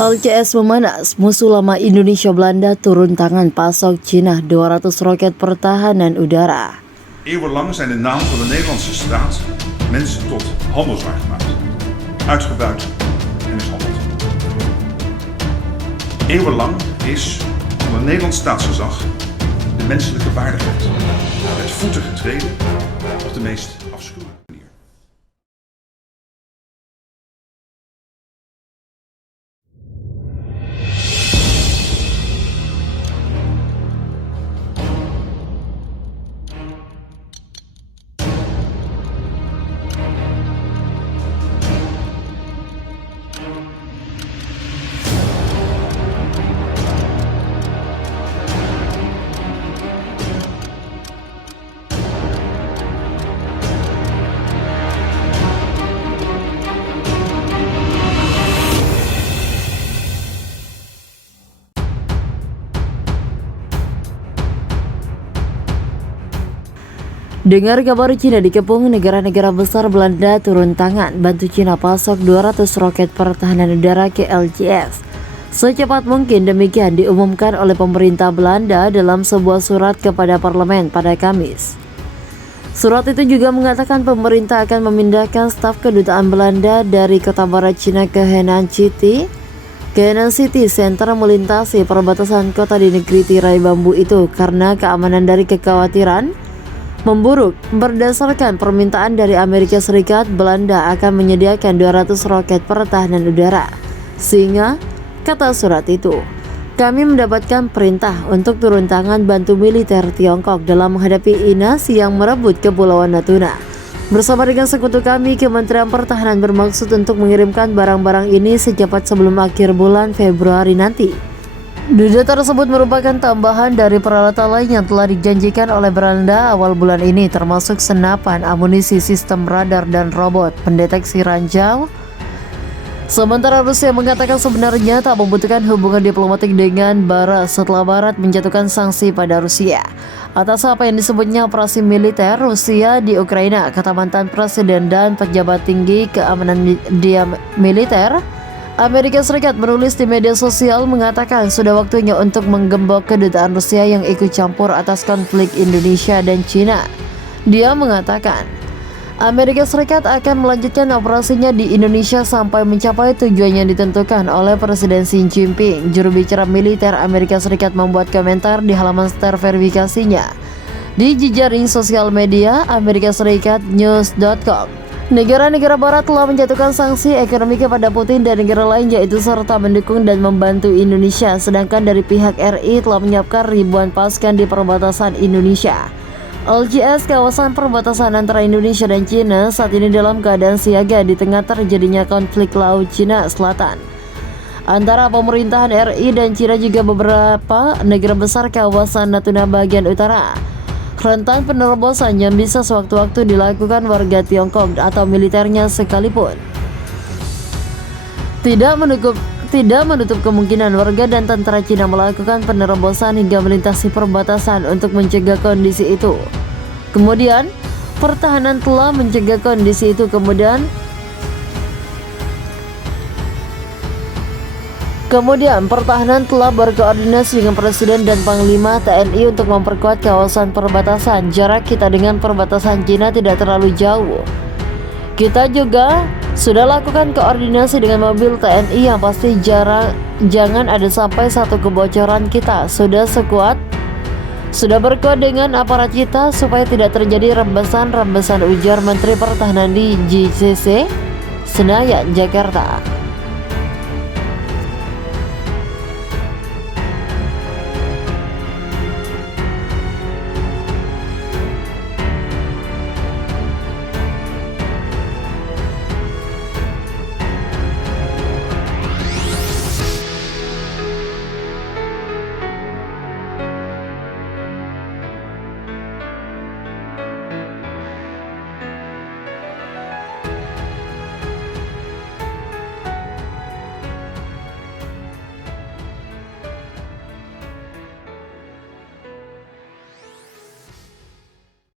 LCS memanas, musuh lama Indonesia Belanda turun tangan pasok Cina 200 roket pertahanan udara. Eeuwenlang zijn in naam van de Nederlandse staat mensen tot handelswaar gemaakt, uitgebuit en mishandeld. Eeuwenlang is van het Nederlands staatsgezag de menselijke waardigheid met voeten getreden op de meest afschuwelijke manier. Dengar kabar Cina dikepung, negara-negara besar Belanda turun tangan bantu Cina pasok 200 roket pertahanan udara ke LCS. Secepat mungkin, demikian diumumkan oleh pemerintah Belanda dalam sebuah surat kepada parlemen pada Kamis. Surat itu juga mengatakan pemerintah akan memindahkan staf kedutaan Belanda dari kota barat Cina ke Henan City. Henan City Center melintasi perbatasan kota di negeri tirai bambu itu karena keamanan dari kekhawatiran memburuk. Berdasarkan permintaan dari Amerika Serikat, Belanda akan menyediakan 200 roket pertahanan udara. Sehingga, kata surat itu, kami mendapatkan perintah untuk turun tangan bantu militer Tiongkok dalam menghadapi INAS yang merebut Kepulauan Natuna. Bersama dengan sekutu kami, Kementerian Pertahanan bermaksud untuk mengirimkan barang-barang ini secepat sebelum akhir bulan Februari nanti. Data tersebut merupakan tambahan dari peralatan lain yang telah dijanjikan oleh Belanda awal bulan ini, termasuk senapan, amunisi, sistem radar, dan robot pendeteksi ranjau. Sementara Rusia mengatakan sebenarnya tak membutuhkan hubungan diplomatik dengan Barat setelah Barat menjatuhkan sanksi pada Rusia atas apa yang disebutnya operasi militer Rusia di Ukraina, kata mantan presiden dan pejabat tinggi keamanan militer Amerika Serikat menulis di media sosial mengatakan sudah waktunya untuk menggembok kedutaan Rusia yang ikut campur atas konflik Indonesia dan Cina. Dia mengatakan Amerika Serikat akan melanjutkan operasinya di Indonesia sampai mencapai tujuan yang ditentukan oleh Presiden Xi Jinping. Juru bicara militer Amerika Serikat membuat komentar di halaman terverifikasinya di jejaring sosial media Amerika Serikat News.com. Negara-negara Barat telah menjatuhkan sanksi ekonomi kepada Putin dan negara lain, yaitu serta mendukung dan membantu Indonesia, sedangkan dari pihak RI telah menyiapkan ribuan pasukan di perbatasan Indonesia. LCS, kawasan perbatasan antara Indonesia dan Cina, saat ini dalam keadaan siaga di tengah terjadinya konflik Laut Cina Selatan antara pemerintahan RI dan Cina, juga beberapa negara besar kawasan Natuna bagian utara. Rentan penerobosan yang bisa sewaktu-waktu dilakukan warga Tiongkok atau militernya sekalipun. Tidak menutup kemungkinan warga dan tentara Cina melakukan penerobosan hingga melintasi perbatasan untuk mencegah kondisi itu. Kemudian, pertahanan telah mencegah kondisi itu. Kemudian pertahanan telah berkoordinasi dengan Presiden dan Panglima TNI untuk memperkuat kawasan perbatasan. Jarak kita dengan perbatasan Cina tidak terlalu jauh. Kita juga sudah lakukan koordinasi dengan mobil TNI yang pasti jangan ada sampai satu kebocoran. Kita sudah berkuat dengan aparat kita supaya tidak terjadi rembesan, ujar Menteri Pertahanan di GCC Senayan, Jakarta.